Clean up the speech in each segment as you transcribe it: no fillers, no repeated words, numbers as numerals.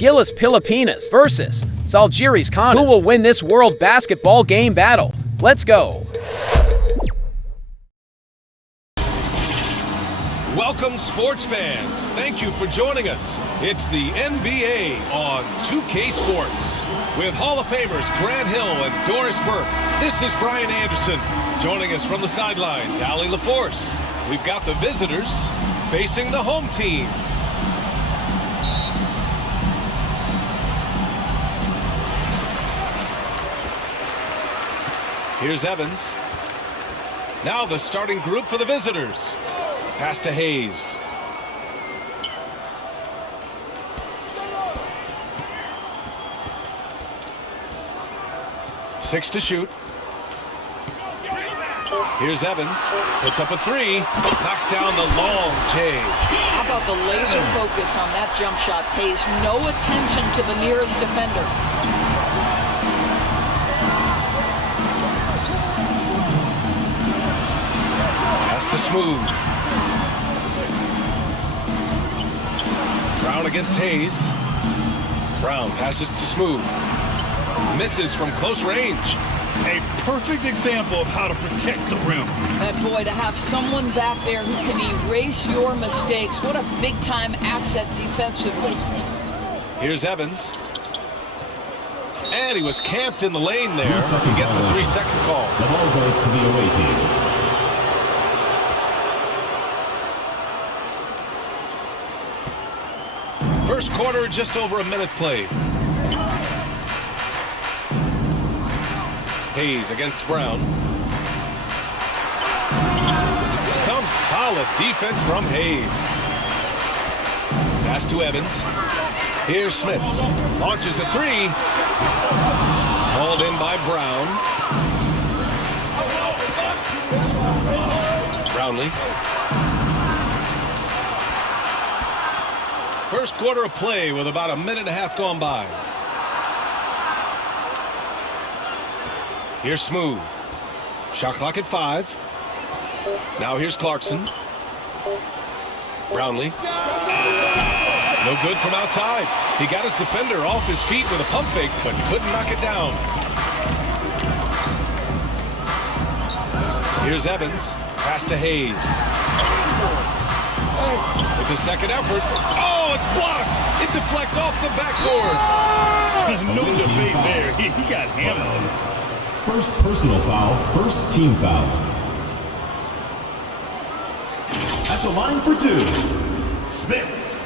GILAS Pilipinas versus Algiers Kaunas. Who will win this World Basketball Game battle? Let's go! Welcome, sports fans. Thank you for joining us. It's the NBA on 2K Sports. With Hall of Famers Grant Hill and Doris Burke, this is Brian Anderson. Joining us from the sidelines, Allie LaForce. We've got the visitors facing the home team. Here's Evans. Now the starting group for the visitors. Pass to Hayes. Six to shoot. Here's Evans. Puts up a three. Knocks down the long J. How about the laser focus on that jump shot? Pays no attention to the nearest defender. Pass to Smooth. Brown against Hayes. Brown passes to Smooth. Misses from close range. A perfect example of how to protect the rim. And boy, to have someone back there who can erase your mistakes, what a big-time asset defensively. Here's Evans. And he was camped in the lane there. He gets a 3-second call. The ball goes to the away team. First quarter, just over a minute played. Hayes against Brown. Some solid defense from Hayes. Pass to Evans. Here's Smits. Launches a three. Hauled in by Brown. Brownlee. First quarter of play with about a minute and a half gone by. Here's Smooth. Shot clock at 5. Now here's Clarkson. Brownlee. No good from outside. He got his defender off his feet with a pump fake, but couldn't knock it down. Here's Evans. Pass to Hayes. With the second effort. Oh, it's blocked. It deflects off the backboard. No debate there. He got hammered. First personal foul, first team foul. At the line for two, Smits.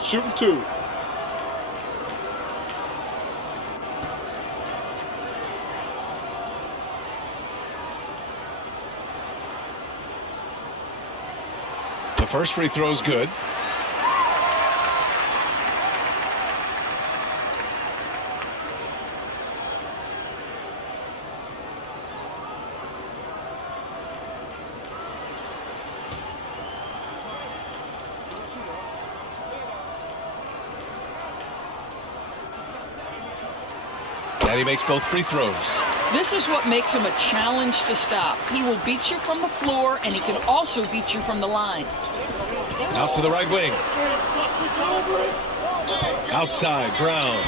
Shooting two. The first free throw is good. And he makes both free throws. This is what makes him a challenge to stop. He will beat you from the floor, and he can also beat you from the line. Out to the right wing. Outside, Brown.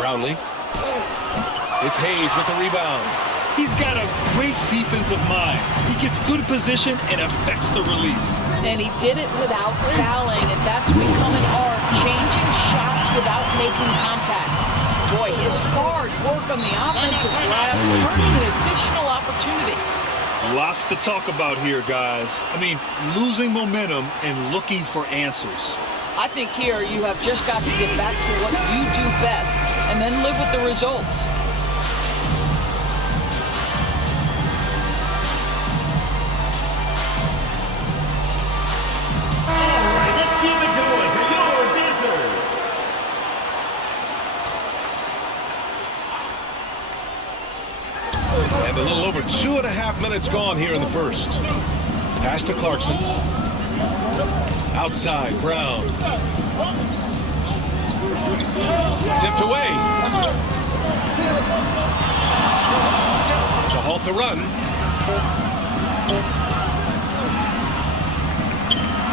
Brownlee. It's Hayes with the rebound. He's got a great defensive mind. He gets good position and affects the release. And he did it without fouling, and that's become an art, changing shots without making contact. Boy, his hard work on the offensive glass earning an additional opportunity. Lots to talk about here, guys. I mean, losing momentum and looking for answers. I think here you have just got to get back to what you do best and then live with the results. All right, let's keep it going for your dancers. And a little over 2.5 minutes gone here in the first. Pass to Clarkson. Outside, Brown. Tipped away. To halt the run.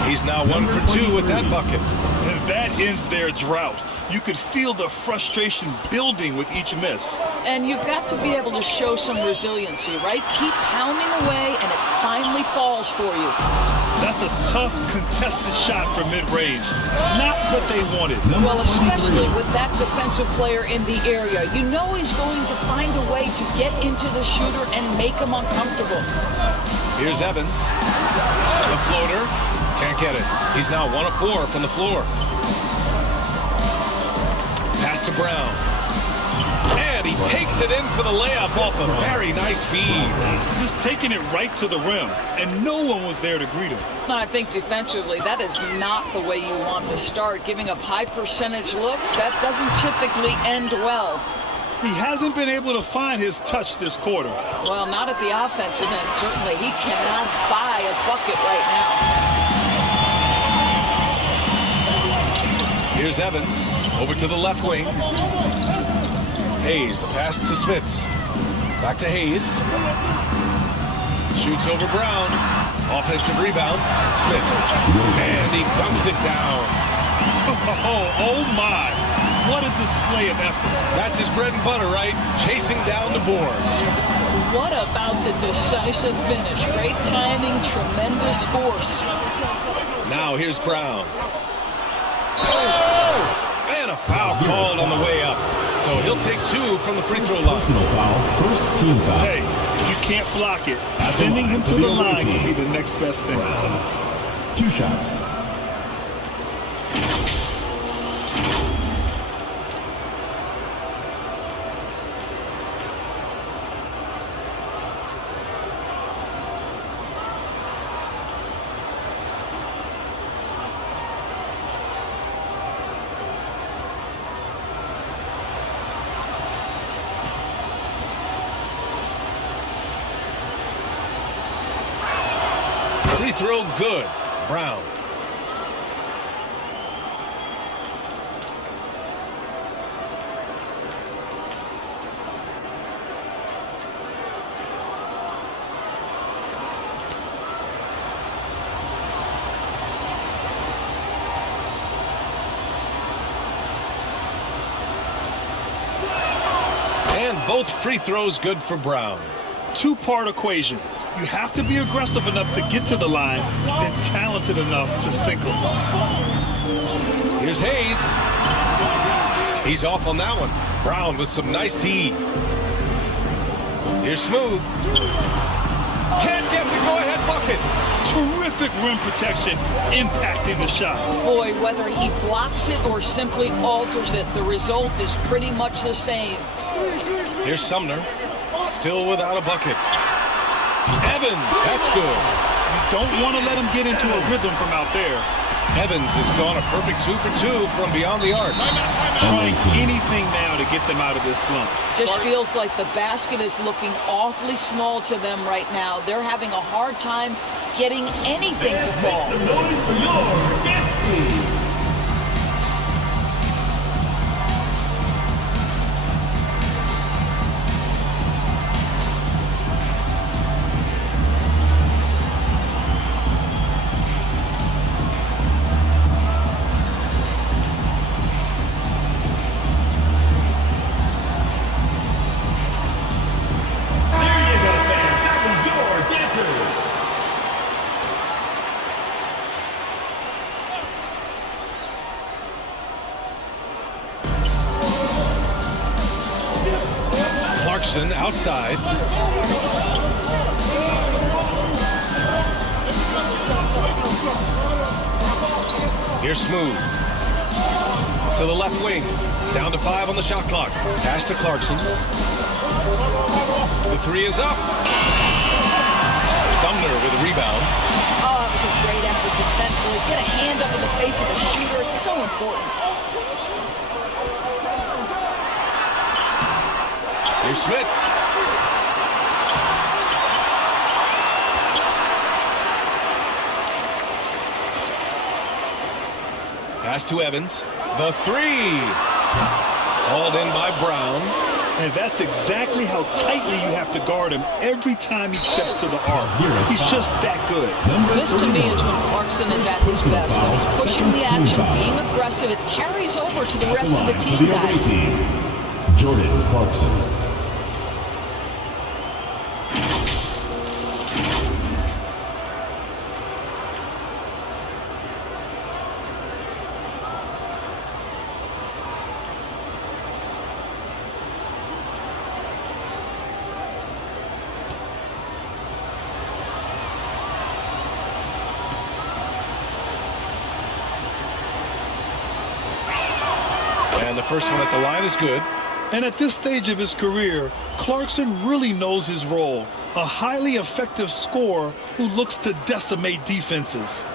He's now 1 for 2 with that bucket. And that ends their drought. You could feel the frustration building with each miss. And you've got to be able to show some resiliency, right? Keep pounding away, and it finally falls for you. That's a tough, contested shot from mid-range. Not what they wanted. Well, especially with that defensive player in the area. You know he's going to find a way to get into the shooter and make him uncomfortable. Here's Evans. The floater. Can't get it. He's now 1 of 4 from the floor. Pass to Brown. And he takes it in for the layup off a very nice feed. Just taking it right to the rim, and no one was there to greet him. I think defensively, that is not the way you want to start. Giving up high percentage looks, that doesn't typically end well. He hasn't been able to find his touch this quarter. Well, not at the offensive end. Certainly, he cannot buy a bucket right now. Here's Evans, over to the left wing. Hayes, the pass to Smits. Back to Hayes. Shoots over Brown. Offensive rebound. Smits. And he dunks it down. Oh my. What a display of effort. That's his bread and butter, right? Chasing down the boards. What about the decisive finish? Great timing, tremendous force. Now here's Brown. Oh! And a foul called on the way up. So he'll take 2 from the free throw line. Personal foul. First team foul. Hey, if you can't block it, sending him to the line can be the next best thing. 2 shots. Free throw good. Brown. And both free throws good for Brown. 2-part equation. You have to be aggressive enough to get to the line, then talented enough to sink them. Here's Hayes. He's off on that one. Brown with some nice D. Here's Smooth. Can't get the go-ahead bucket. Terrific rim protection, impacting the shot. Boy, whether he blocks it or simply alters it, the result is pretty much the same. Here's Sumner. Still without a bucket. Evans, that's good. You don't want to let him get into a rhythm from out there. Evans has gone a perfect 2 for 2 from beyond the arc. Trying anything now to get them out of this slump. Just feels like the basket is looking awfully small to them right now. They're having a hard time getting anything to fall. Make some noise for your dance team. Outside. Here's Smooth. To the left wing. Down to 5 on the shot clock. Pass to Clarkson. The 3 is up. Sumner with a rebound. Oh, that was a great effort defensively. Get a hand up in the face of the shooter. It's so important. Here's Smits. Pass to Evans. The three. Hauled in by Brown. And that's exactly how tightly you have to guard him every time he steps to the arc. He's just that good. This to me is when Clarkson is at his best. When he's pushing the action, being aggressive, it carries over to the rest of the team, guys. Jordan Clarkson. And the first one at the line is good. And at this stage of his career, Clarkson really knows his role. A highly effective scorer who looks to decimate defenses.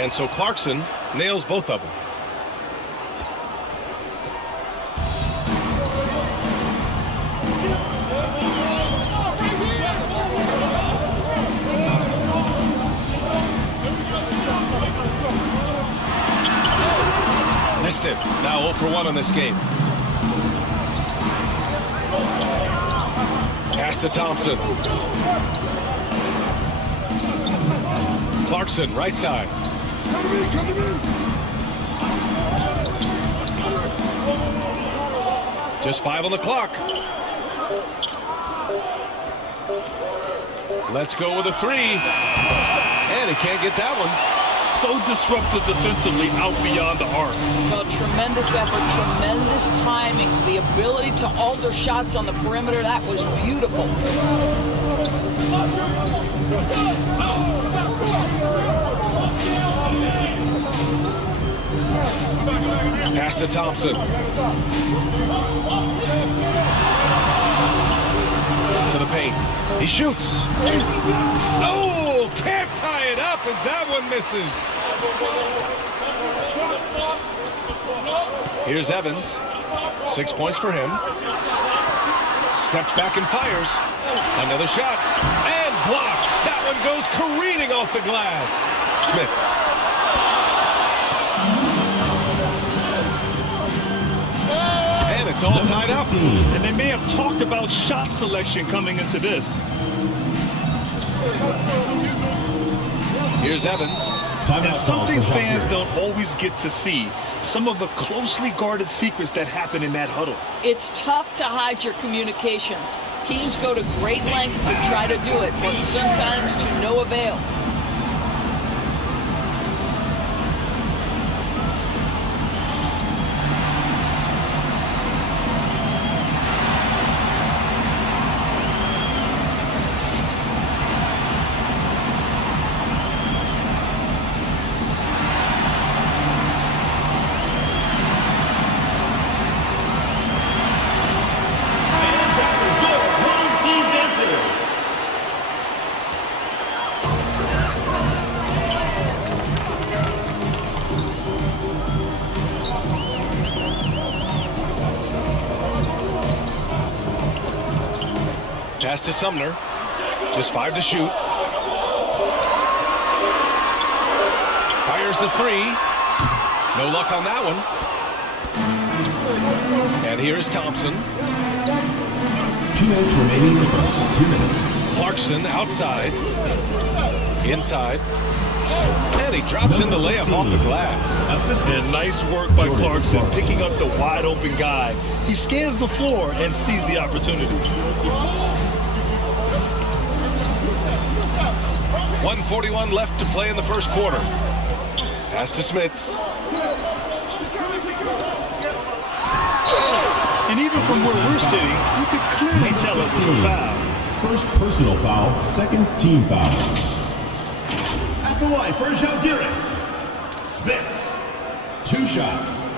And so Clarkson nails both of them. Missed it. Now 0 for 1 on this game. Pass to Thompson. Clarkson, right side. Just 5 on the clock. Let's go with a 3. And he can't get that one. So disruptive defensively out beyond the arc. Well, tremendous effort, tremendous timing, the ability to alter shots on the perimeter. That was beautiful. Pass to Thompson. To the paint. He shoots. Oh, can't tie it up as that one misses. Here's Evans. 6 points for him. Steps back and fires. Another shot. And blocked. That one goes careening off the glass. Smith. And it's all tied up. And they may have talked about shot selection coming into this. Here's Evans. And something fans don't always get to see. Some of the closely guarded secrets that happen in that huddle. It's tough to hide your communications. Teams go to great lengths to try to do it, but sometimes to no avail. Pass to Sumner. Just 5 to shoot. Fires the 3. No luck on that one. And here's Thompson. 2 minutes remaining in the first. 2 minutes. Clarkson outside. Inside. And he drops in the layup off the glass. And nice work by Clarkson, picking up the wide open guy. He scans the floor and sees the opportunity. 1:41 left to play in the first quarter. Pass to Smits. And even from where we're sitting, you could clearly tell it was a foul. First personal foul, second team foul. At the line for Žalgiris, Smits. 2 shots.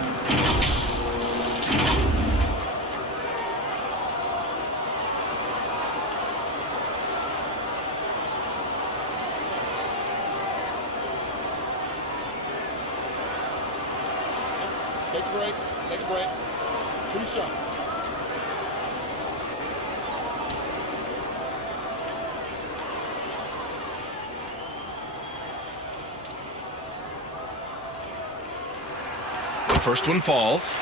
Take a break. Take a break. 2 shots. The first one falls.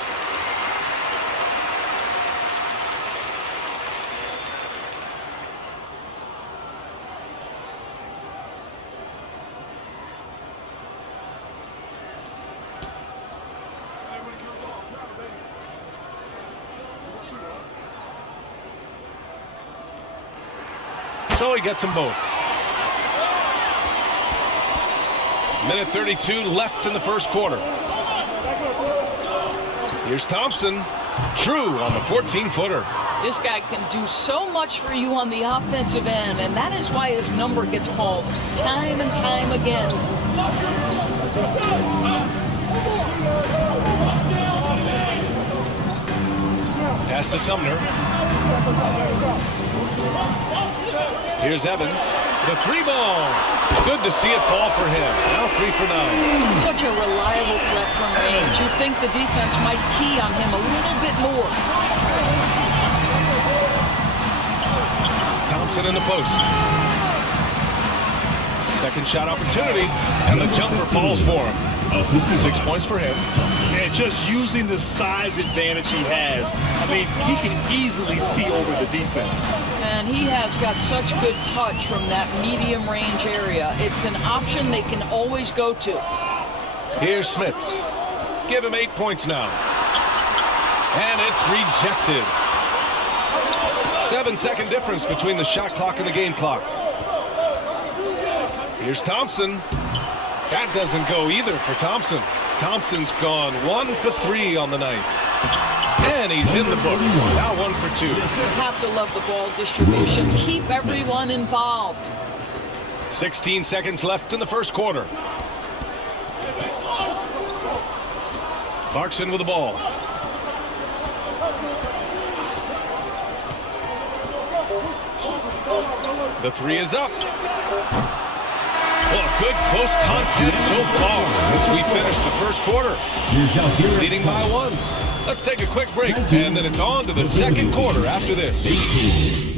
So he gets them both. Minute 32 left in the first quarter. Here's Thompson. True on the 14-footer. This guy can do so much for you on the offensive end, and that is why his number gets called time and time again. Pass to Sumner. Here's Evans. The 3-ball. Good to see it fall for him. Now 3 for 9. Such a reliable threat from range. You think the defense might key on him a little bit more. Thompson in the post. Second shot opportunity, and the jumper falls for him. 6 points for him. And just using the size advantage he has, I mean, he can easily see over the defense. And he has got such good touch from that medium range area. It's an option they can always go to. Here's Smits. Give him 8 points now. And it's rejected. 7-second difference between the shot clock and the game clock. Here's Thompson. That doesn't go either for Thompson. Thompson's gone 1 for 3 on the night. And he's in the books. Now 1 for 2. You have to love the ball distribution. Keep everyone involved. 16 seconds left in the first quarter. Clarkson with the ball. The 3 is up. Well, a good close contest so far as we finish the first quarter. Leading by 1. Let's take a quick break, and then it's on to the second quarter after this. 18.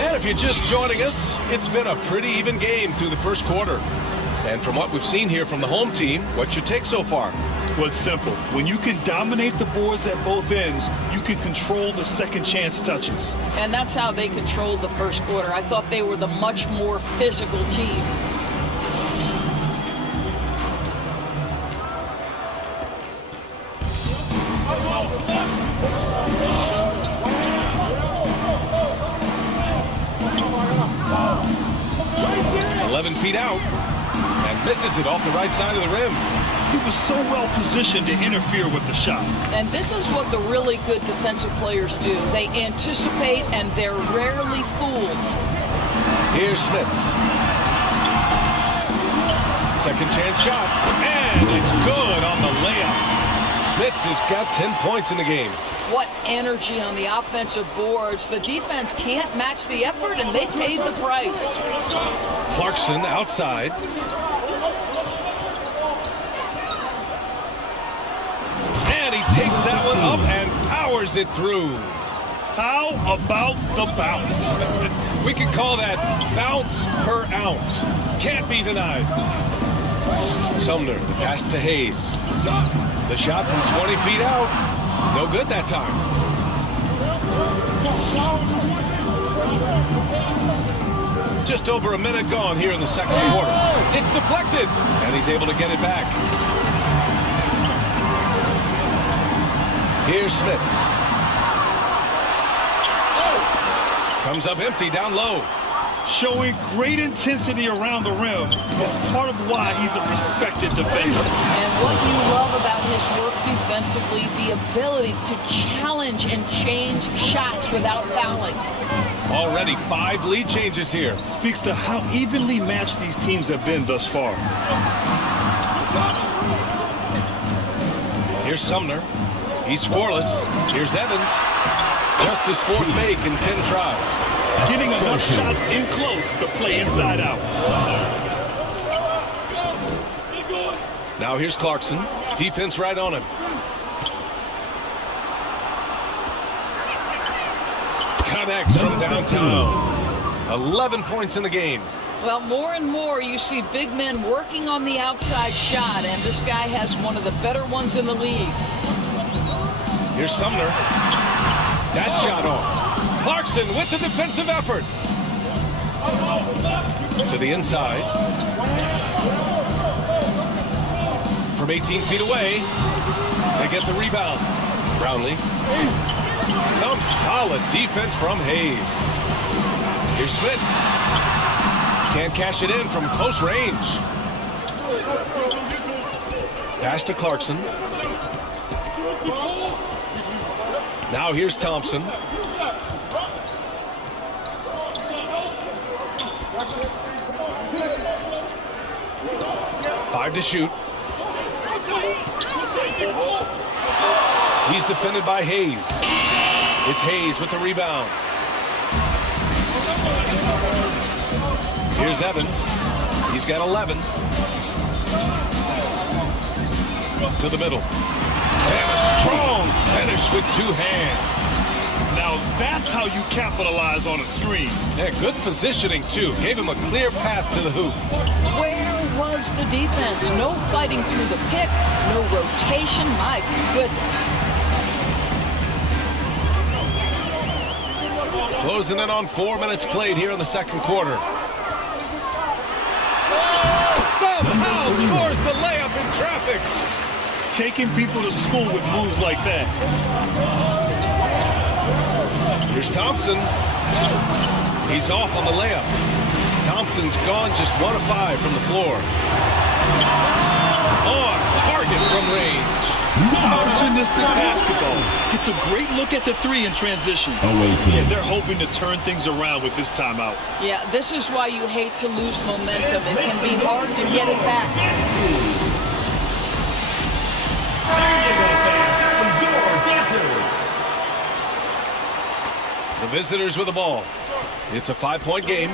And if you're just joining us, it's been a pretty even game through the first quarter. And from what we've seen here from the home team, what's your take so far? Well, it's simple. When you can dominate the boards at both ends, you can control the second chance touches. And that's how they controlled the first quarter. I thought they were the much more physical team. Feet out and misses it off the right side of the rim. He was so well positioned to interfere with the shot. And this is what the really good defensive players do. They anticipate and they're rarely fooled. Here's Smits. Second chance shot, and it's good on the layup. Smits has got 10 points in the game. What energy on the offensive boards. The defense can't match the effort, and they paid the price. Clarkson outside. And he takes that one up and powers it through. How about the bounce? We could call that bounce per ounce. Can't be denied. Sumner, the pass to Hayes. The shot from 20 feet out. No good that time. Just over a minute gone here in the second quarter. It's deflected, and he's able to get it back. Here's Smits. Comes up empty down low. Showing great intensity around the rim is part of why he's a respected defender. And what you love about his work defensively, the ability to challenge and change shots without fouling. Already 5 lead changes here. Speaks to how evenly matched these teams have been thus far. Here's Sumner. He's scoreless. Here's Evans. Just his 4th make in 10 tries. Getting enough shots in close to play inside out. Now here's Clarkson. Defense right on him. Connects from downtown. 11 points in the game. Well, more and more you see big men working on the outside shot, and this guy has one of the better ones in the league. Here's Sumner. That shot off. Clarkson with the defensive effort. To the inside. From 18 feet away. They get the rebound. Brownlee. Some solid defense from Hayes. Here's Smith. Can't cash it in from close range. Pass to Clarkson. Now here's Thompson. Five to shoot. He's defended by Hayes. It's Hayes with the rebound. Here's Evans. He's got 11. To the middle. And a strong finish with two hands. Now that's how you capitalize on a screen. Yeah, good positioning, too. Gave him a clear path to the hoop. Where was the defense? No fighting through the pick, no rotation. My goodness. Closing in on 4 minutes played here in the second quarter. Somehow scores the layup in traffic. Taking people to school with moves like that. Here's Thompson. He's off on the layup. Thompson's gone just 1 of 5 from the floor. On target from range. Opportunistic basketball. Gets a great look at the three in transition. Yeah, they're hoping to turn things around with this timeout. Yeah, this is why you hate to lose momentum. It can be hard to get it back. The visitors with the ball. It's a 5-point game.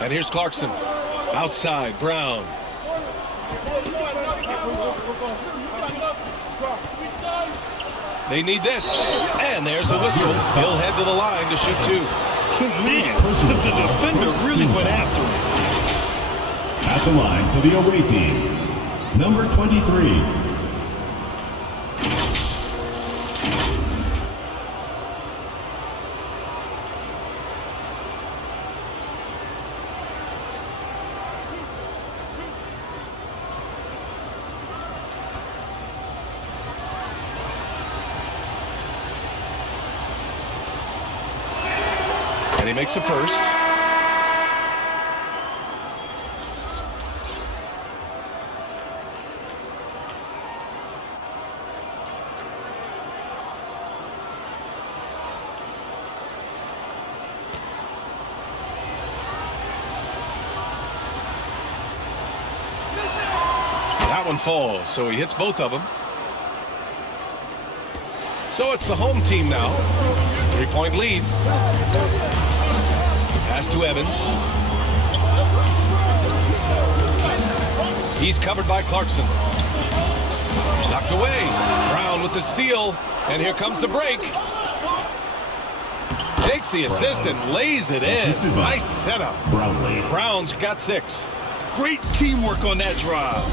And here's Clarkson. Outside, Brown. They need this. And there's a whistle. He'll head to the line to shoot 2. Man, the defender really went after him. At the line for the away team, number 23. And he makes the first. That one falls, so he hits both of them. So it's the home team now. 3-point lead. Pass to Evans. He's covered by Clarkson. Knocked away. Brown with the steal. And here comes the break. Takes the assist and lays it in. Nice setup. Brown's got 6. Great teamwork on that drive.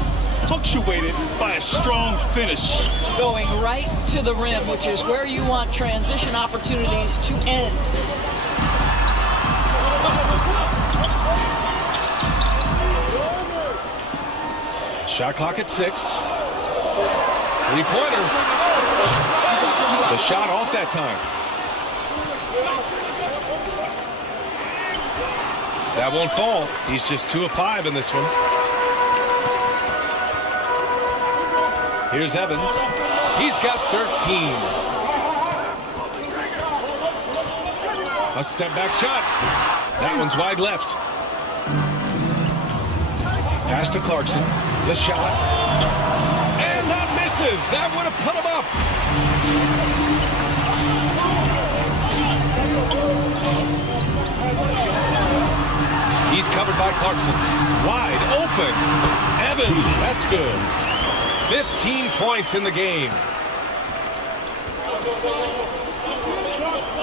Punctuated by a strong finish. Going right to the rim, which is where you want transition opportunities to end. Shot clock at 6. 3-pointer. The shot off that time. That won't fall. He's just 2 of 5 in this one. Here's Evans. He's got 13. A step back shot. That one's wide left. Pass to Clarkson. The shot. And that misses. That would have put him up. He's covered by Clarkson. Wide open. Evans, that's good. 15 points in the game.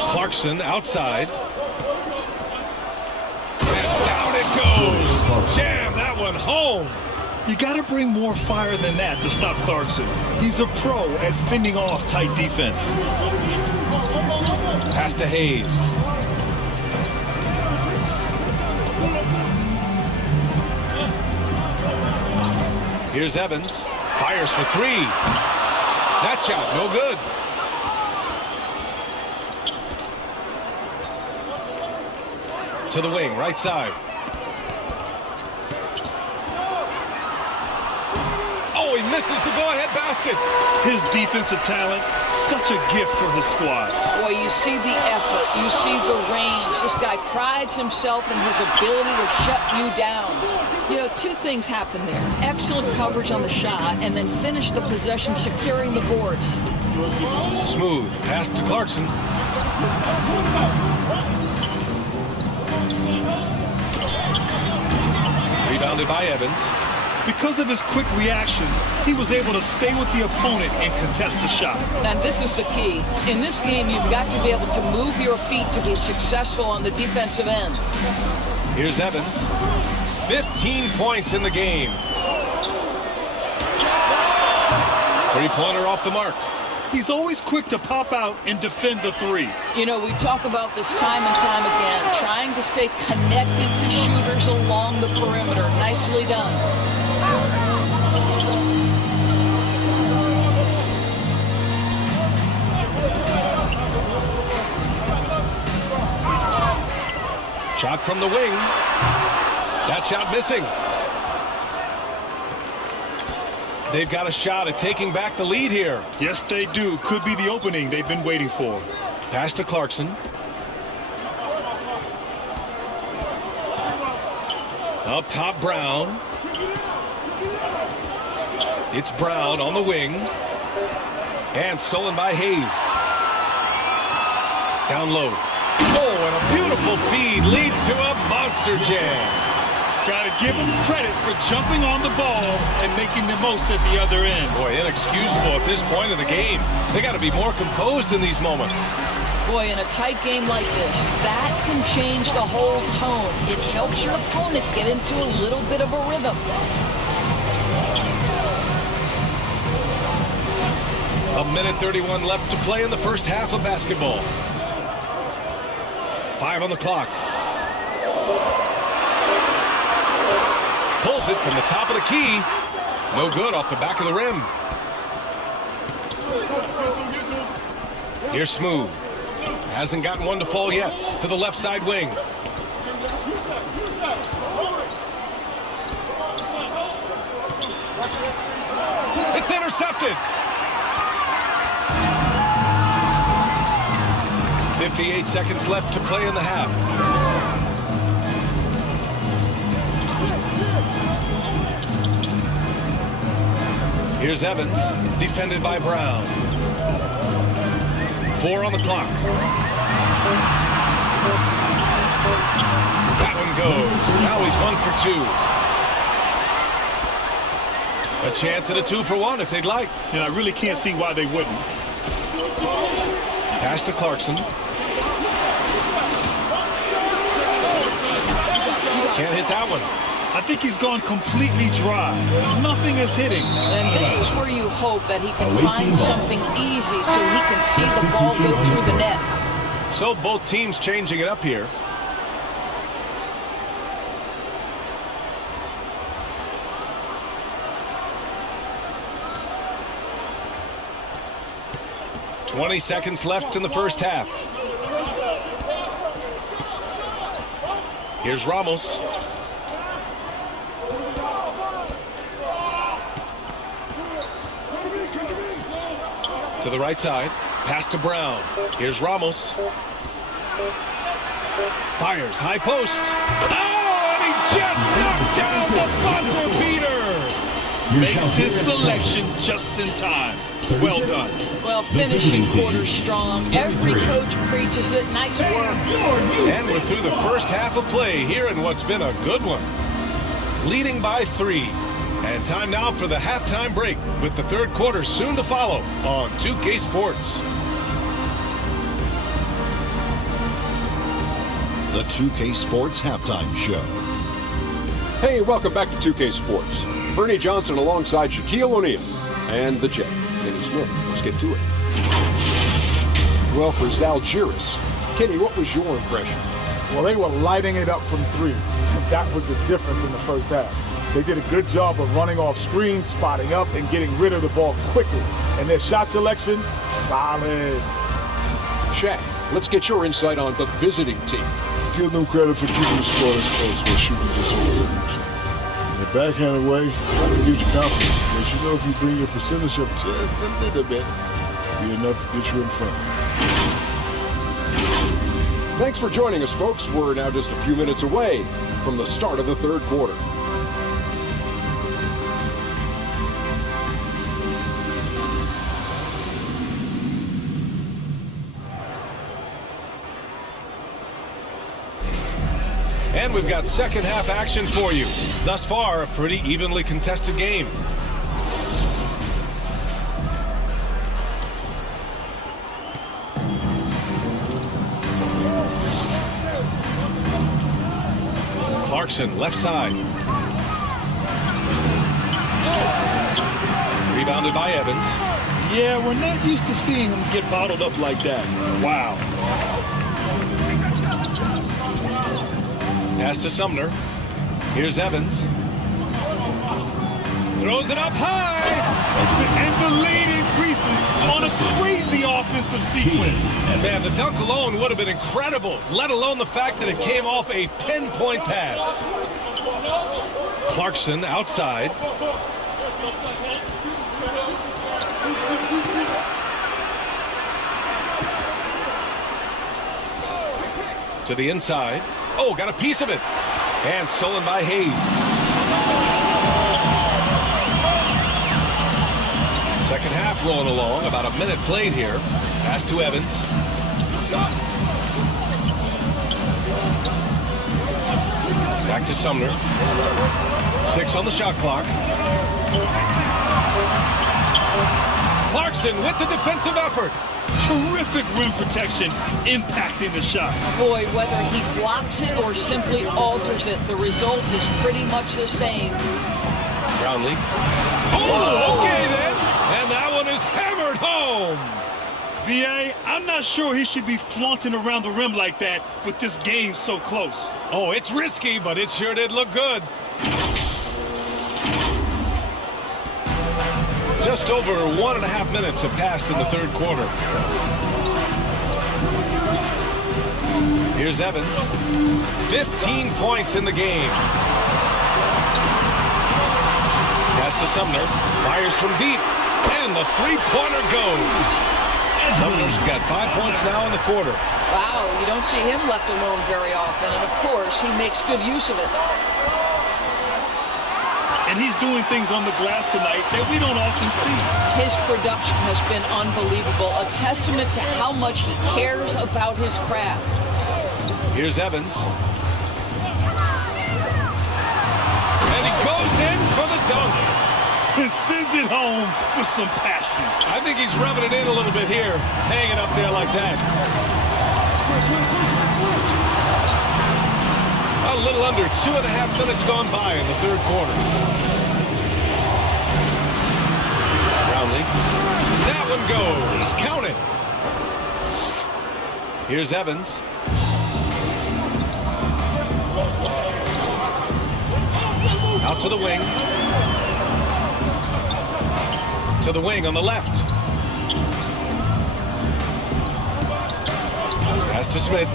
Clarkson outside. And down it goes. Jam that one home. You got to bring more fire than that to stop Clarkson. He's a pro at fending off tight defense. Pass to Hayes. Here's Evans. Fires for three. That shot, no good. To the wing, right side. Oh, he misses the go-ahead basket. His defensive talent, such a gift for his squad. Boy, you see the effort, you see the range. This guy prides himself in his ability to shut you down. You know, two things happen there. Excellent coverage on the shot, and then finish the possession securing the boards. Smooth pass to Clarkson. Rebounded by Evans. Because of his quick reactions, he was able to stay with the opponent and contest the shot. And this is the key. In this game, you've got to be able to move your feet to be successful on the defensive end. Here's Evans. 15 points in the game. Three-pointer off the mark. He's always quick to pop out and defend the three. You know, we talk about this time and time again, trying to stay connected to shooters along the perimeter. Nicely done. Shot from the wing. That shot missing. They've got a shot at taking back the lead here. Yes, they do. Could be the opening they've been waiting for. Pass to Clarkson. Up top, Brown. It's Brown on the wing. And stolen by Hayes. Down low. Oh, and a beautiful feed leads to a monster jam. Got to give him credit for jumping on the ball and making the most at the other end. Boy, inexcusable at this point of the game. They got to be more composed in these moments. Boy, in a tight game like this, that can change the whole tone. It helps your opponent get into a little bit of a rhythm. A minute 31 left to play in the first half of basketball. 5 on the clock. Pulls it from the top of the key. No good off the back of the rim. Here's Smooth. Hasn't gotten one to fall yet. To the left side wing. It's intercepted. 58 seconds left to play in the half. Here's Evans, defended by Brown. 4 on the clock. That one goes. Now he's 1 for 2. A chance at a 2-for-1 if they'd like. And I really can't see why they wouldn't. Pass to Clarkson. Can't hit that one. I think he's gone completely dry. Nothing is hitting. And this is where you hope that he can find something easy so he can see the ball go through the net. So both teams changing it up here. $20 seconds left in the first half. Here's Ramos. To the right side. Pass to Brown. Here's Ramos. Fires. High post. Oh, and he just knocked down the buzzer beater. Makes his selection just in time. Well done. Well, finishing quarter strong. Every coach preaches it. Nice work. And we're through the first half of play here in what's been a good one. Leading by 3. And time now for the halftime break with the third quarter soon to follow on 2K Sports. The 2K Sports Halftime Show. Hey, welcome back to 2K Sports. Bernie Johnson alongside Shaquille O'Neal and the Jet, Kenny Smith. Let's get to it. Well, for Zalgiris, Kenny, what was your impression? Well, they were lighting it up from 3. And that was the difference in the first half. They did a good job of running off screens, spotting up, and getting rid of the ball quickly. And their shot selection, solid. Shaq, let's get your insight on the visiting team. Give them credit for keeping the scorers close while shooting disorder. In the backhanded way, that can give you confidence. Because you know if you bring your percentage up just a little bit, be enough to get you in front. Thanks for joining us, folks. We're now just a few minutes away from the start of the third quarter. And we've got second half action for you. Thus far, a pretty evenly contested game. Clarkson, left side. Rebounded by Evans. Yeah, we're not used to seeing him get bottled up like that. Wow. Pass to Sumner. Here's Evans. Throws it up high. And the lead increases on a crazy offensive sequence. Man, the dunk alone would have been incredible, let alone the fact that it came off a pinpoint pass. Clarkson outside. To the inside. Oh, got a piece of it. And stolen by Hayes. Second half rolling along. About a minute played here. Pass to Evans. Back to Sumner. 6 on the shot clock. Clarkson with the defensive effort. Terrific rim protection, impacting the shot. Boy, whether he blocks it or simply alters it, the result is pretty much the same. Brownlee. Oh, okay then. And that one is hammered home. BA, I'm not sure he should be flaunting around the rim like that with this game so close. Oh, it's risky, but it sure did look good. Just over 1.5 minutes have passed in the third quarter. Here's Evans. 15 points in the game. Pass to Sumner. Fires from deep. And the three-pointer goes. Sumner's got 5 points now in the quarter. Wow, you don't see him left alone very often. And, of course, he makes good use of it. And he's doing things on the glass tonight that we don't often see. His production has been unbelievable, a testament to how much he cares about his craft. Here's Evans. And he goes in for the dunk. And sends it home with some passion. I think he's rubbing it in a little bit here, hanging up there like that. A little under 2.5 minutes gone by in the third quarter. Brownlee. That one goes. Count it. Here's Evans. Out to the wing. To the wing on the left. Pass to Smith.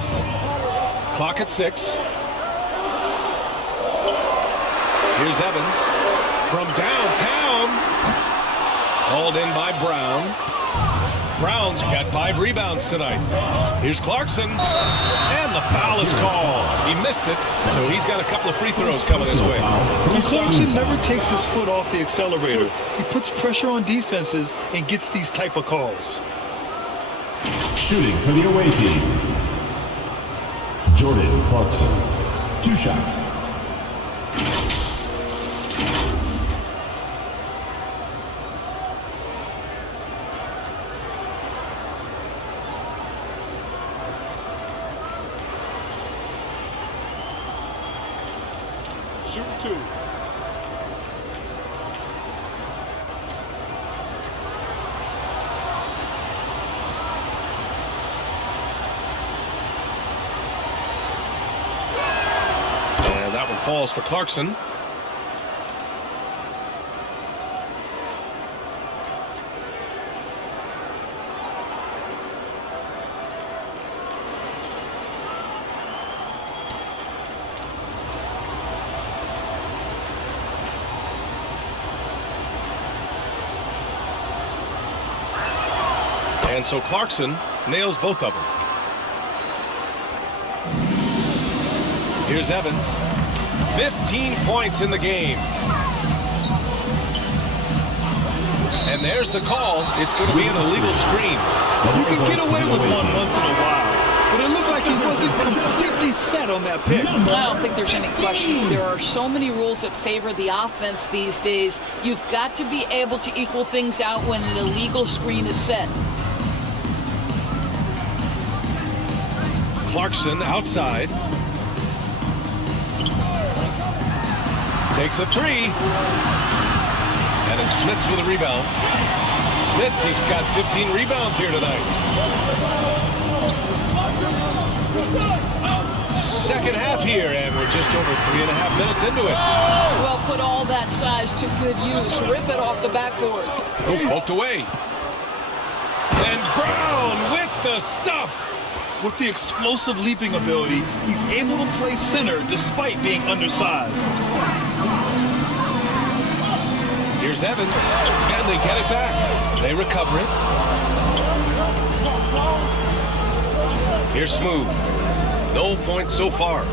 Clock at 6. Here's Evans from downtown. Hauled in by Brown. Brown's got 5 rebounds tonight. Here's Clarkson. And the foul is called. He missed it, so he's got a couple of free throws coming his way. Clarkson never takes his foot off the accelerator. He puts pressure on defenses and gets these type of calls. Shooting for the away team, Jordan Clarkson. 2 shots. Shoot 2. And that one falls for Clarkson. And so Clarkson nails both of them. Here's Evans. 15 points in the game. And there's the call. It's going to be an illegal screen. You can get away with one once in a while, but it looked like he wasn't completely set on that pick. I don't think there's any question. There are so many rules that favor the offense these days. You've got to be able to equal things out when an illegal screen is set. Clarkson outside. Takes a 3. And then Smits with a rebound. Smits has got 15 rebounds here tonight. Second half here, and we're just over 3.5 minutes into it. Well, put all that size to good use. Rip it off the backboard. Oh, poked away. And Brown with the stuff. With the explosive leaping ability, he's able to play center despite being undersized. Here's Evans, and they get it back. They recover it. Here's Smooth. No points so far.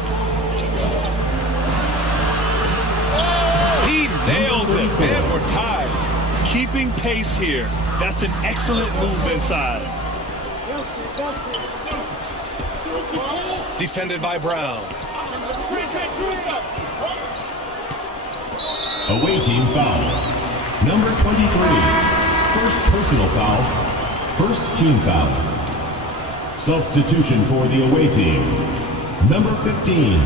He nails it, and we're tied. Keeping pace here. That's an excellent move inside. Defended by Brown. Away team foul. Number 23. First personal foul. First team foul. Substitution for the away team. Number 15.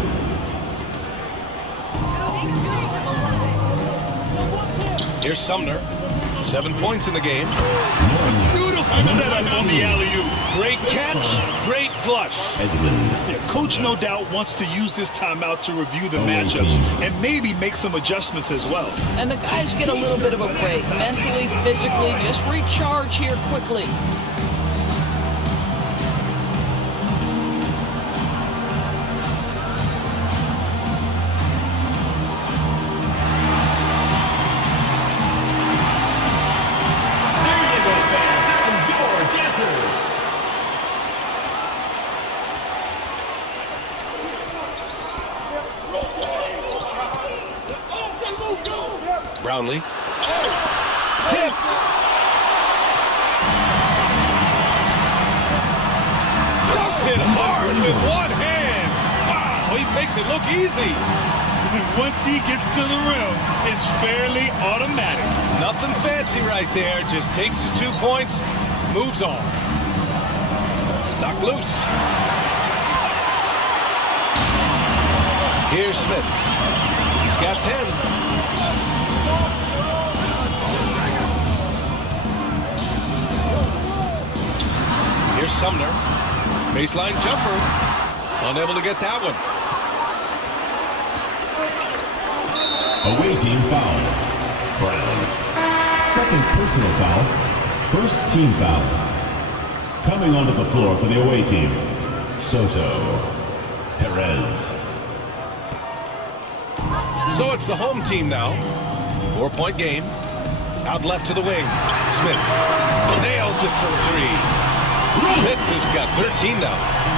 Here's Sumner. 7 points in the game. Beautiful setup on the alley-oop. Great catch, great flush. Coach no doubt wants to use this timeout to review the matchups and maybe make some adjustments as well. And the guys get a little bit of a break, mentally, physically, just recharge here quickly. Brownlee. Tipped. Dunks it hard with one hand. Wow, he makes it look easy. Once he gets to the rim, it's fairly automatic. Nothing fancy right there. Just takes his 2 points, moves on. Knocked loose. Here's Smits. He's got 10. Here's Sumner. Baseline jumper. Unable to get that one. Away team foul. Brown. Second personal foul. First team foul. Coming onto the floor for the away team. Soto. Perez. So it's the home team now. 4-point game. Out left to the wing. Smith nails it from 3. Smith has got 13 now.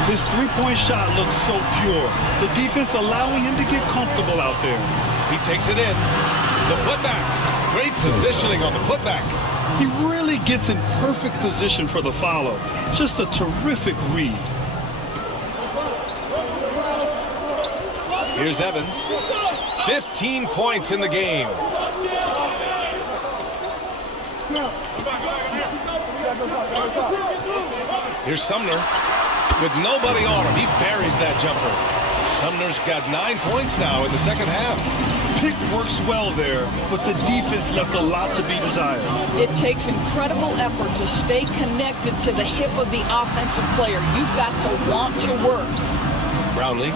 His three-point shot looks so pure. The defense allowing him to get comfortable out there. He takes it in. The putback. Great positioning on the putback. He really gets in perfect position for the follow. Just a terrific read. Here's Evans. 15 points in the game. Here's Sumner. With nobody on him, he buries that jumper. Sumner's got 9 points now in the second half. Pick works well there, but the defense left a lot to be desired. It takes incredible effort to stay connected to the hip of the offensive player. You've got to want to work. Brownlee.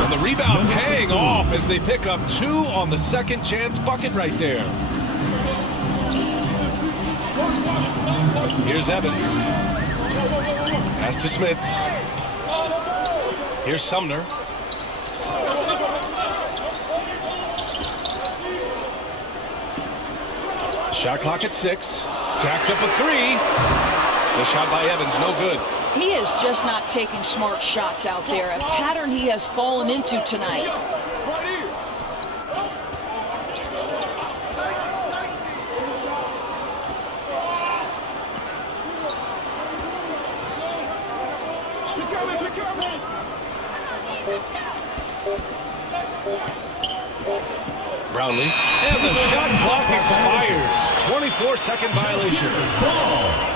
And the rebound paying off as they pick up 2 on the second chance bucket right there. Here's Evans. Pass to Smits. Here's Sumner. Shot clock at 6. Jacks up a 3. The shot by Evans, no good. He is just not taking smart shots out there, a pattern he has fallen into tonight. Brownlee. And the shot clock expires. 24-second violation. Ball.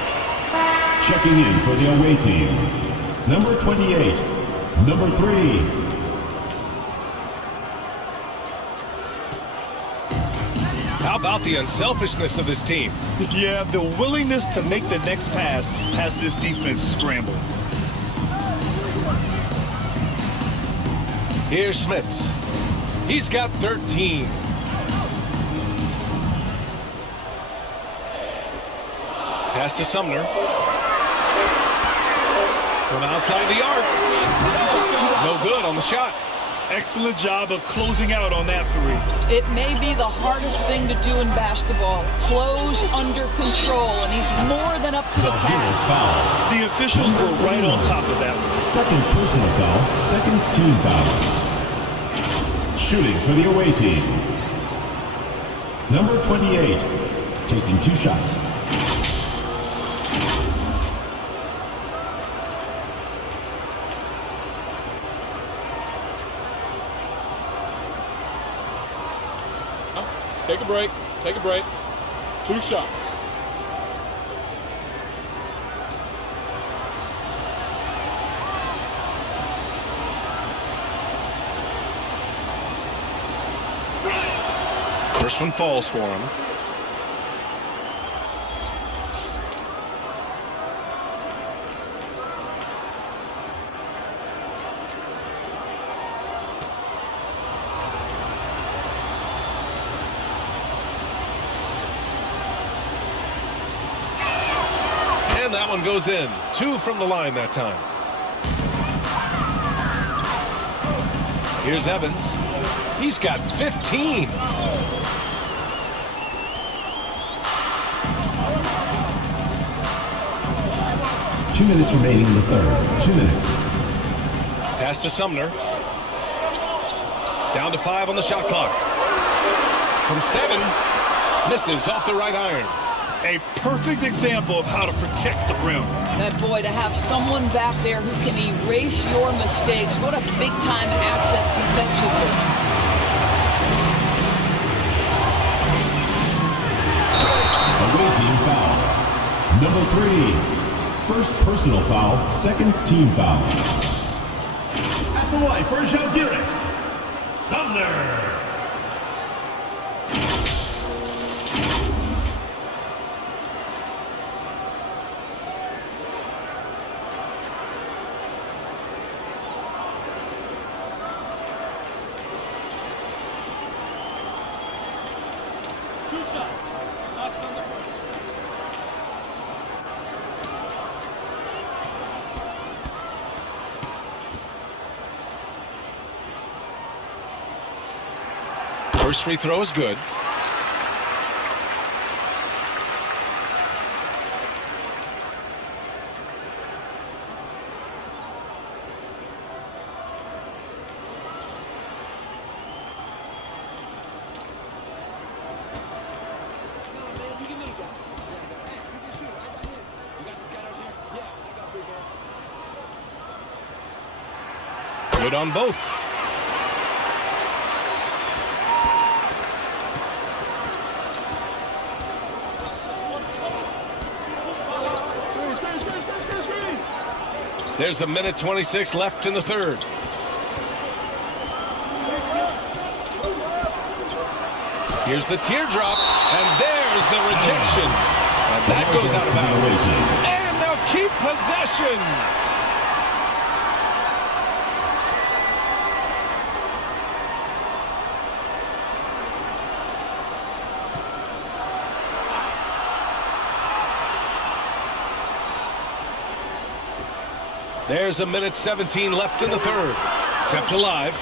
Checking in for the away team. Number 28. Number 3. How about the unselfishness of this team? Yeah, the willingness to make the next pass has this defense scrambling. Here's Smits. He's got 13. Pass to Sumner. From outside the arc. No good on the shot. Excellent job of closing out on that 3. It may be the hardest thing to do in basketball. Close under control, and he's more than up to the task. The officials were right on top of that one. Second personal foul, second team foul. Shooting for the away team. Number 28, taking 2 shots. Take a break. Take a break. 2 shots. First one falls for him. And that one goes in. 2 from the line that time. Here's Evans. He's got 15. Two minutes remaining in the third. 2 minutes. Pass to Sumner. Down to 5 on the shot clock. From 7. Misses off the right iron. A perfect example of how to protect the rim. That boy, to have someone back there who can erase your mistakes, what a big-time asset defensively. Away team foul. Number 3. First personal foul, second team foul. At the line for GILAS, Sumner. First free throw is good. Good on both. There's a minute 26 left in the third. Here's the teardrop, and there's the rejection. And that goes out of bounds. And they'll keep possession. There's a minute 17 left in the third. Kept alive.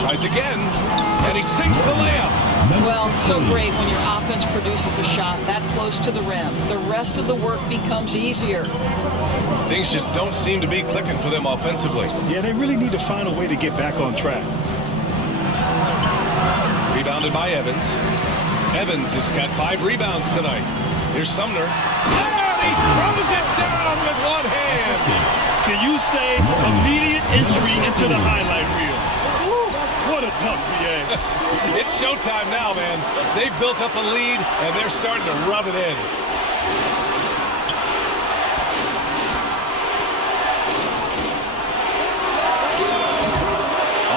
Tries again, and he sinks the layup. Well, so great when your offense produces a shot that close to the rim. The rest of the work becomes easier. Things just don't seem to be clicking for them offensively. Yeah, they really need to find a way to get back on track. Rebounded by Evans. Evans has got 5 rebounds tonight. Here's Sumner. And he throws it down with one hand. Can you say immediate entry into the highlight reel? Woo, what a tough BA. It's showtime now, man. They've built up a lead, and they're starting to rub it in.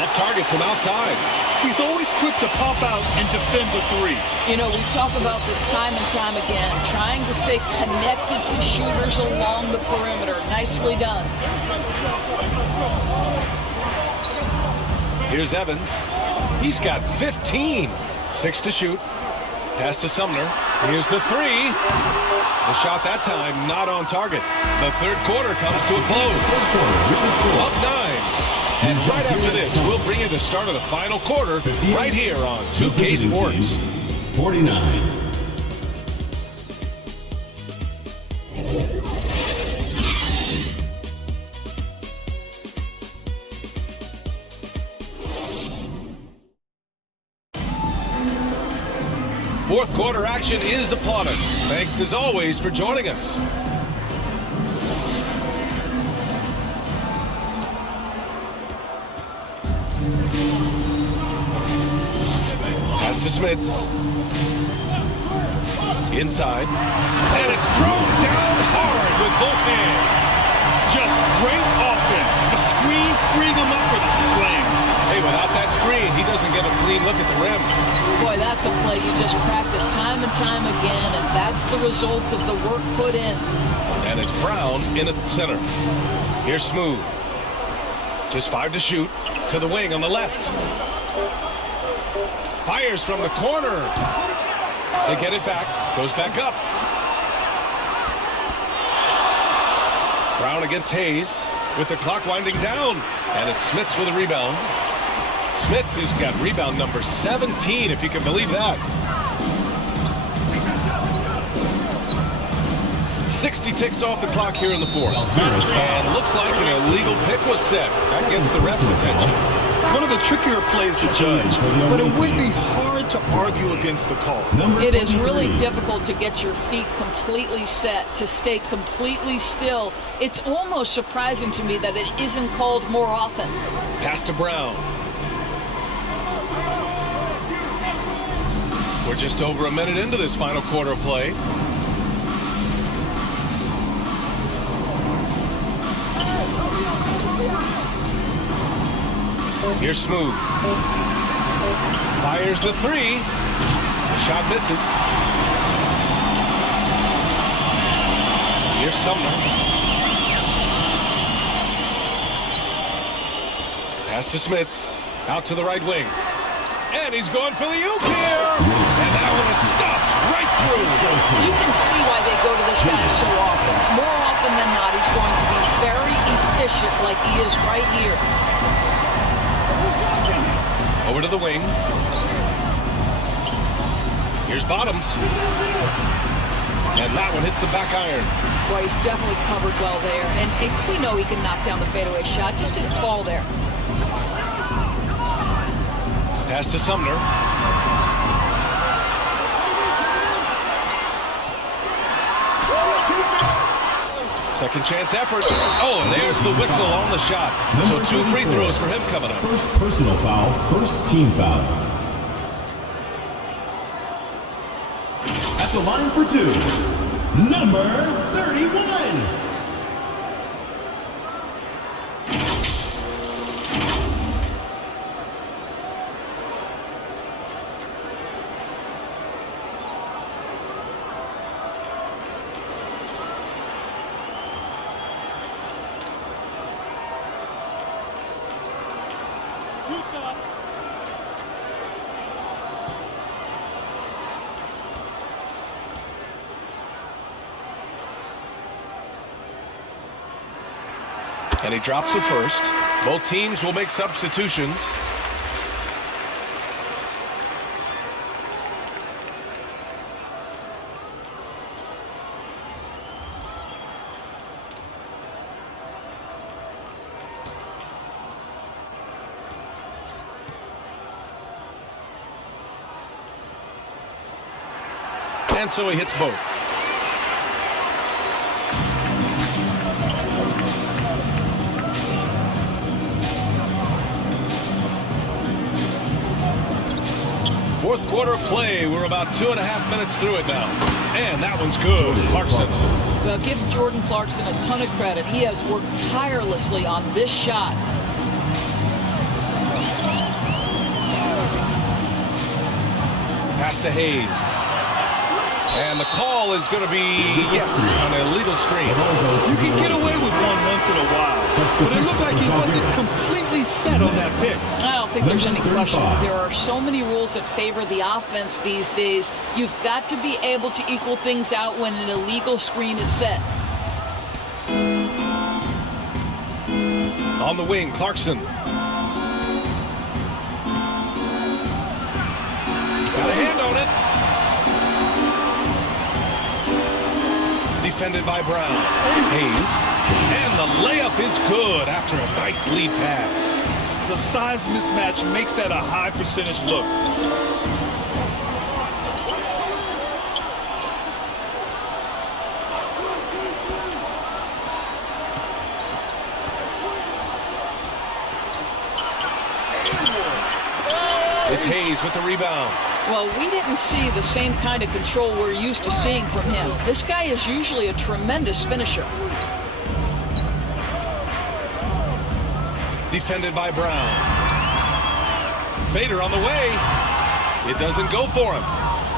Off target from outside. He's always quick to pop out and defend the three. You know, we talk about this time and time again, trying to stay connected to shooters along the perimeter. Nicely done. Here's Evans. He's got 15. 6 to shoot. Pass to Sumner. Here's the three. The shot that time not on target. The third quarter comes to a close. Up 9. And right after this, we'll bring you the start of the final quarter right here on 2K Sports. 49. Fourth quarter action is upon us. Thanks as always for joining us. Pass to Smits. Inside. And it's thrown down hard with both hands. Just great offense. The screen freeing him up for the slam. Hey, without that screen, he doesn't get a clean look at the rim. Boy, that's a play you just practice time and time again, and that's the result of the work put in. And it's Brown in at the center. Here's Smooth. Just 5 to shoot. To the wing on the left. Fires from the corner. They get it back. Goes back up. Brown against Hayes with the clock winding down. And it's Smits with a rebound. Smits has got rebound number 17, if you can believe that. 60 ticks off the clock here in the fourth. And looks like an illegal pick was set. That gets the ref's attention. One of the trickier plays to judge, but it would be hard to argue against the call. It is really difficult to get your feet completely set, to stay completely still. It's almost surprising to me that it isn't called more often. Pass to Brown. We're just over a minute into this final quarter of play. Here's Smooth. Fires the three. The shot misses. Here's Sumner. Pass to Smits. Out to the right wing. And he's going for the oop here. And that one is stuffed right through. You can see why they go to this guy so often. More often than not, he's going to be very efficient like he is right here. Over to the wing. Here's Bottoms. And that one hits the back iron. Boy, he's definitely covered well there. And we know he can knock down the fadeaway shot. Just didn't fall there. Pass to Sumner. Second chance effort. Oh, and there's the whistle on the shot. So 2 free throws for him coming up. First personal foul, first team foul. At the line for 2, number 31. And he drops it first. Both teams will make substitutions. And so he hits both. Fourth quarter of play. We're about 2.5 minutes through it now. And that one's good. Clarkson. Well, give Jordan Clarkson a ton of credit. He has worked tirelessly on this shot. Pass to Hayes. And the call is going to be, yes, an illegal screen. You can get away with one once in a while, but it looked like he wasn't completely set on that pick. I don't think there's any question. There are so many rules that favor the offense these days. You've got to be able to equal things out when an illegal screen is set. On the wing, Clarkson. Got a hand on it. Defended by Brown. Hayes. And the layup is good after a nice lead pass. The size mismatch makes that a high percentage look. It's Hayes with the rebound. Well, we didn't see the same kind of control we're used to seeing from him. This guy is usually a tremendous finisher. Defended by Brown. Fader on the way. It doesn't go for him.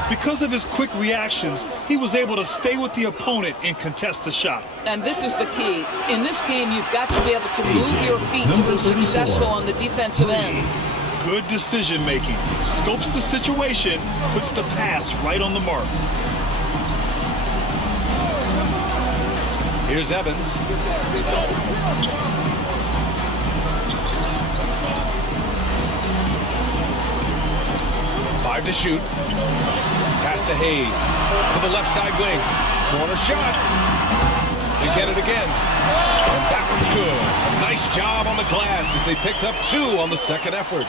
Because of his quick reactions, he was able to stay with the opponent and contest the shot. And this is the key. In this game, you've got to be able to move your feet to be successful on the defensive end. Good decision making. Scopes the situation, puts the pass right on the mark. Here's Evans. 5 to shoot. Pass to Hayes. To the left side wing. Corner shot. They get it again. And that one's good. Nice job on the glass as they picked up 2 on the second effort.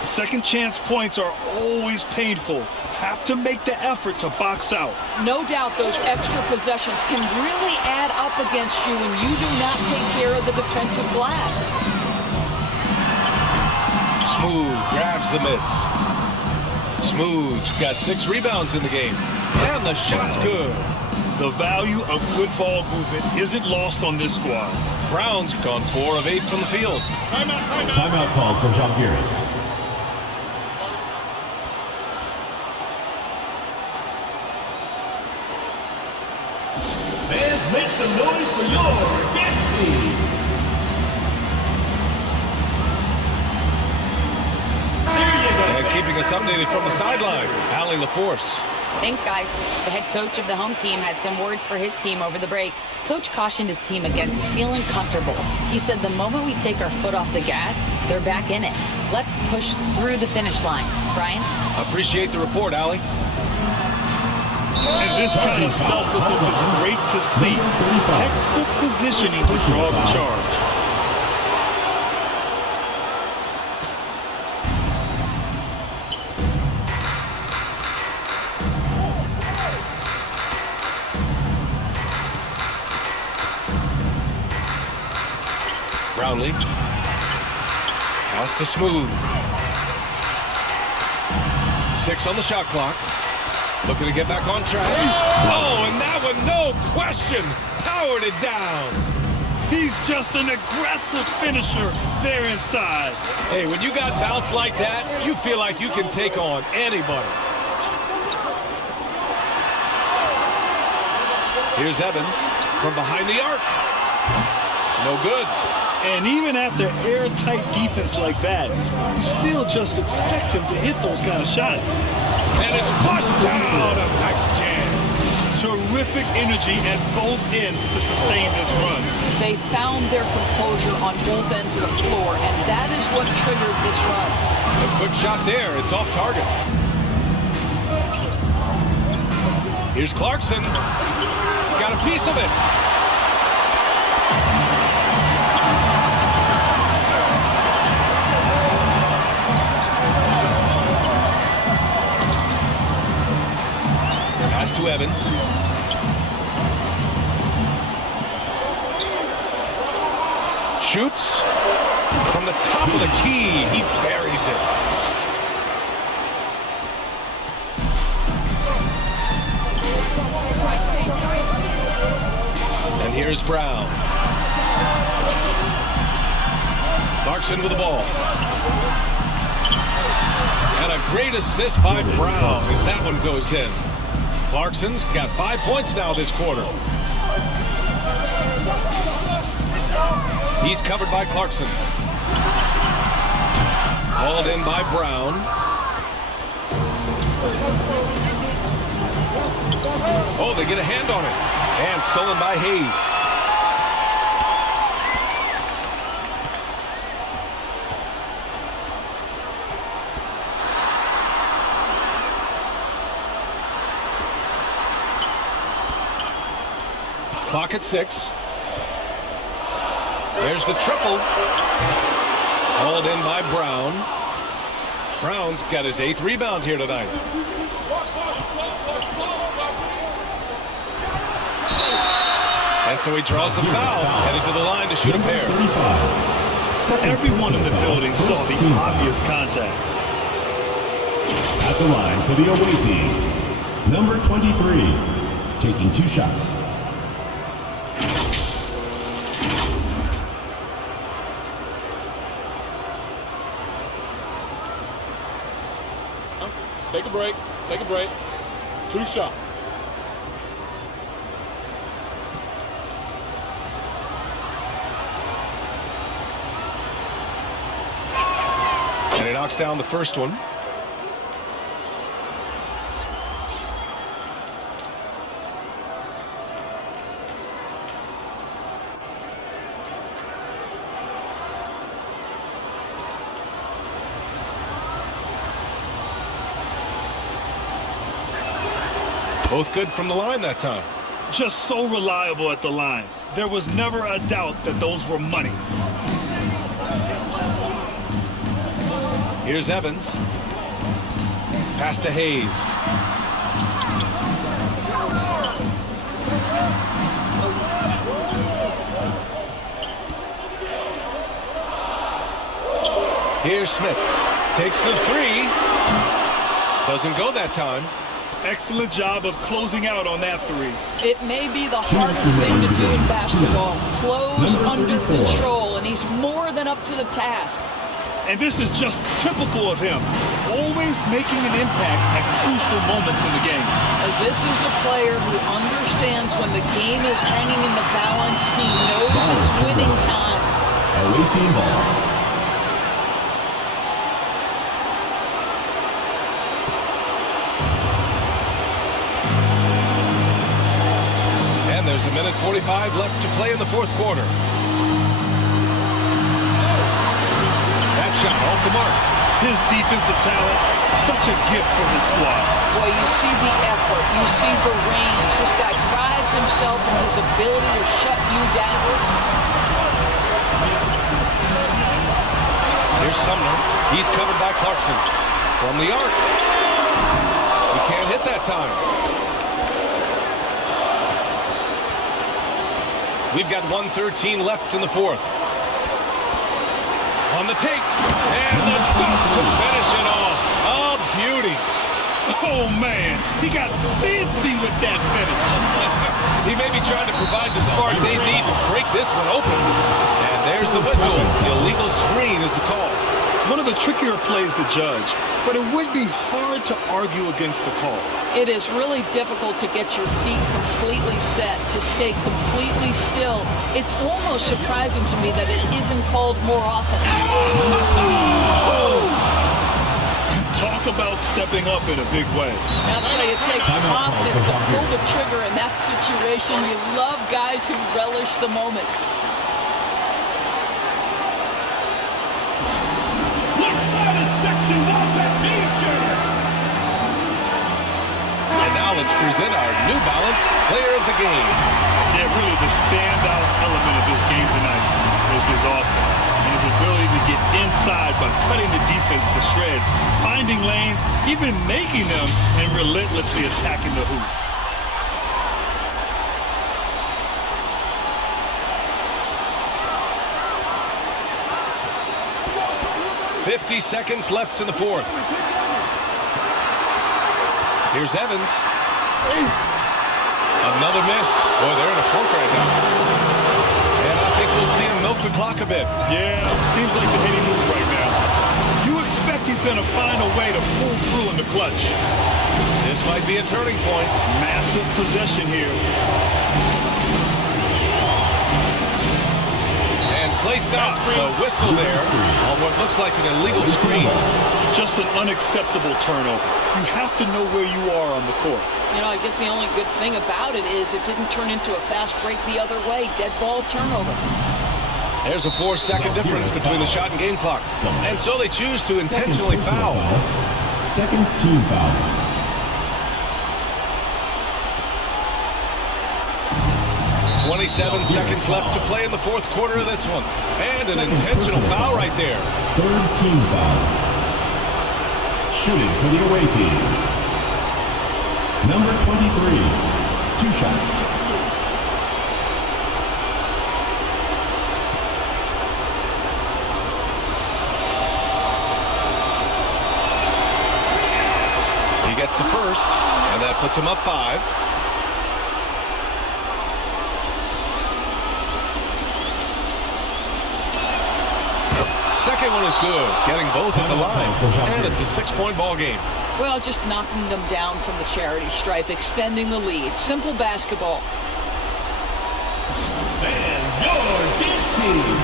Second chance points are always painful. Have to make the effort to box out. No doubt those extra possessions can really add up against you when you do not take care of the defensive glass. Smooth grabs the miss. Smooth's got 6 rebounds in the game. And the shot's good. The value of good ball movement isn't lost on this squad. Brown's gone 4 of 8 from the field. Timeout called for Žalgiris. Fans, make some noise for your dance team. And keeping us updated from the sideline, Allie LaForce. Thanks, guys. The head coach of the home team had some words for his team over the break. Coach cautioned his team against feeling comfortable. He said the moment we take our foot off the gas, they're back in it. Let's push through the finish line. Brian? Appreciate the report, Allie. And this kind of selflessness is great to see. Textbook positioning to draw the charge. Brownlee. Pass to Smooth. 6 on the shot clock. Looking to get back on track. Oh, and that one, no question, powered it down. He's just an aggressive finisher there inside. Hey, when you got bounce like that, you feel like you can take on anybody. Here's Evans from behind the arc. No good. And even after airtight defense like that, you still just expect him to hit those kind of shots. And it's flushed down. A nice jam. Terrific energy at both ends to sustain this run. They found their composure on both ends of the floor, and that is what triggered this run. A quick shot there. It's off target. Here's Clarkson. Got a piece of it. Pass to Evans. Shoots from the top of the key. He buries it. And here's Brown. Clarkson with the ball. And a great assist by Brown as that one goes in. Clarkson's got 5 points now this quarter. He's covered by Clarkson. Hauled in by Brown. Oh, they get a hand on it. And stolen by Hayes. Clock at 6. There's the triple. Hauled in by Brown. Brown's got his 8th rebound here tonight. And so he draws the foul, headed to the line to shoot a pair. Everyone in the building saw the obvious contact. At the line for the away team, number 23, taking 2 shots. Take a break. Take a break. 2 shots. And he knocks down the first one. Both good from the line that time. Just so reliable at the line. There was never a doubt that those were money. Here's Evans. Pass to Hayes. Here's Smith. Takes the 3. Doesn't go that time. Excellent job of closing out on that 3. It may be the hardest thing to do in basketball. Close under control, and he's more than up to the task. And this is just typical of him. Always making an impact at crucial moments in the game. This is a player who understands when the game is hanging in the balance. He knows it's winning time. Away team ball. There's a minute 45 left to play in the 4th quarter. That shot off the mark. His defensive talent, such a gift for his squad. Boy, you see the effort, you see the range. This guy prides himself in his ability to shut you down. Here's Sumner. He's covered by Clarkson. From the arc. He can't hit that time. We've got 1:13 left in the 4th. On the take, and the dunk to finish it off. A beauty. Oh, man, he got fancy with that finish. He may be trying to provide the spark they need to break this one open. And there's the whistle. The illegal screen is the call. One of the trickier plays to judge, but it would be hard to argue against the call. It is really difficult to get your feet completely set, to stay completely still. It's almost surprising to me that it isn't called more often. Talk about stepping up in a big way. I'll tell you, it takes confidence to pull the trigger in that situation. You love guys who relish the moment. Looks like a section wants a t-shirt. And now let's present our New Balance Player of the Game. Yeah, really the standout element of this game tonight is his offense. His ability to get inside by cutting the defense to shreds, finding lanes, even making them, and relentlessly attacking the hoop. .50 seconds left in the fourth. Here's Evans. Another miss. Boy, they're in a funk right now. And I think we'll see him milk the clock a bit. Yeah, seems like the heady move right now. You expect he's going to find a way to pull through in the clutch. This might be a turning point. Massive possession here. And play stops. A whistle there on what looks like an illegal screen. Just an unacceptable turnover. You have to know where you are on the court. You know, I guess the only good thing about it is it didn't turn into a fast break the other way. Dead ball turnover. There's a 4-second difference between the shot and game clock. And so they choose to intentionally foul. Second team foul. .27 seconds left to play in the fourth quarter of this one. And an intentional foul right there. Third team foul. Shooting for the away team. Number 23, 2 shots. He gets the first, and that puts him up 5. Second one is good, getting both at the line, and it's a 6-point ball game. Well, just knocking them down from the charity stripe, extending the lead. Simple basketball. And your dance team.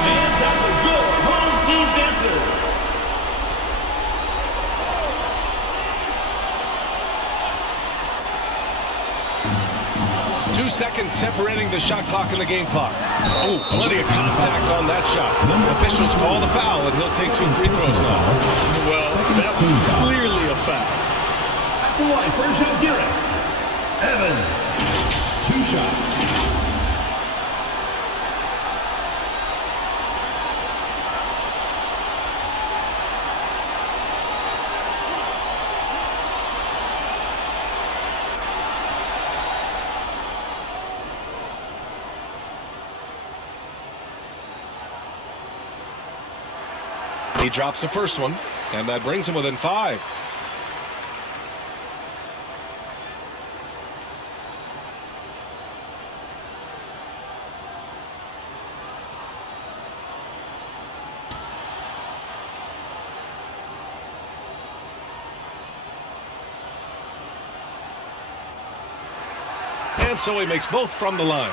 Hands up for your home team dancers. 2 seconds separating the shot clock and the game clock. Oh, plenty of contact on that shot. Officials call the foul, and he'll take 2 free throws now. Well, that was clearly a foul. At the line for GILAS. Evans. 2 shots. He drops the first one, and that brings him within 5. And so he makes both from the line.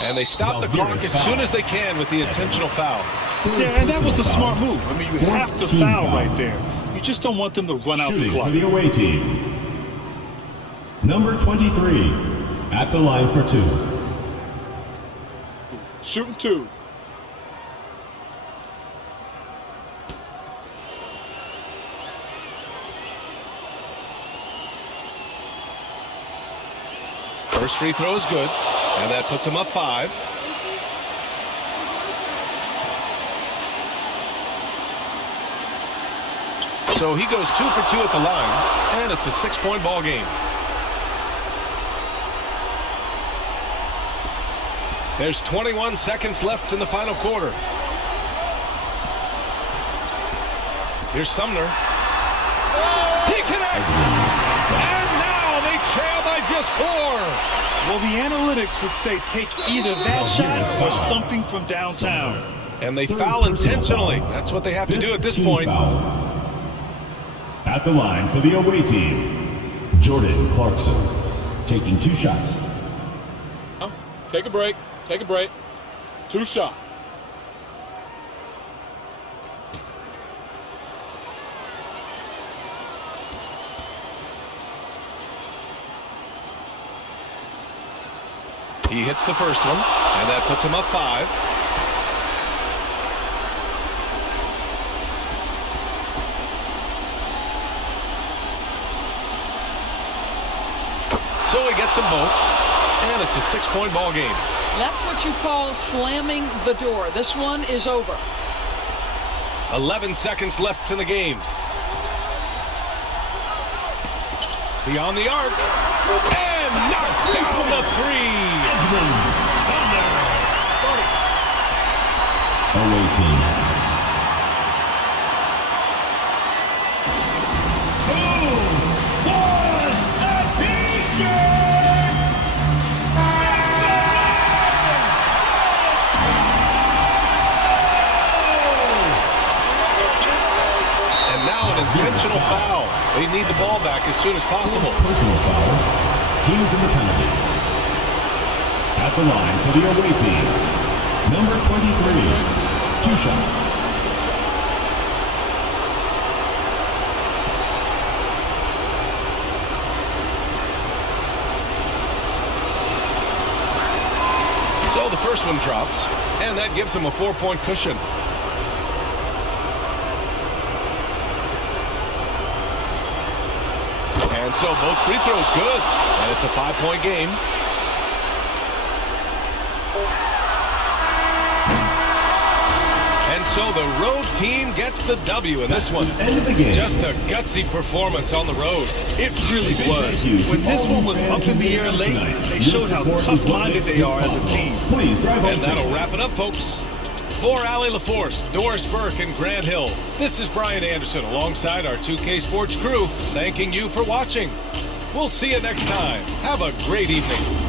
And they stop the clock as soon as they can with the intentional foul. Yeah, and that was a smart move. I mean, you have to foul right there. You just don't want them to run out the clock. For the away team. Number 23, at the line for 2. Shooting 2. First free throw is good, and that puts him up 5. So he goes 2 for 2 at the line, and it's a 6-point ball game. There's 21 seconds left in the final quarter. Here's Sumner. He connects! And now they trail by just 4. Well, the analytics would say take either that shot or something from downtown. And they foul intentionally. That's what they have to do at this point. Foul. At the line for the away team, Jordan Clarkson, taking 2 shots. Take a break. Take a break. 2 shots. He hits the first one, and that puts him up 5. So he gets them both, and it's a 6-point ball game. That's what you call slamming the door. This one is over. 11 seconds left in the game. Beyond the arc, and knocks down the 3. Away team. Who wants a t-shirt? And now an intentional foul. They need the ball back as soon as possible. Personal foul. Teams in the penalty. At the line for the away team, number 23, 2 shots. So the first one drops, and that gives him a 4-point cushion. And so both free throws good, and it's a 5-point game. And so the road team gets the W in this one. End of the game. Just a gutsy performance on the road. It really was. When this one was up in the air late, they showed how tough-minded they are as a team. Please drive home And safe. that'll wrap it up, folks. For Allie LaForce, Doris Burke, and Grant Hill, this is Brian Anderson alongside our 2K Sports crew, thanking you for watching. We'll see you next time. Have a great evening.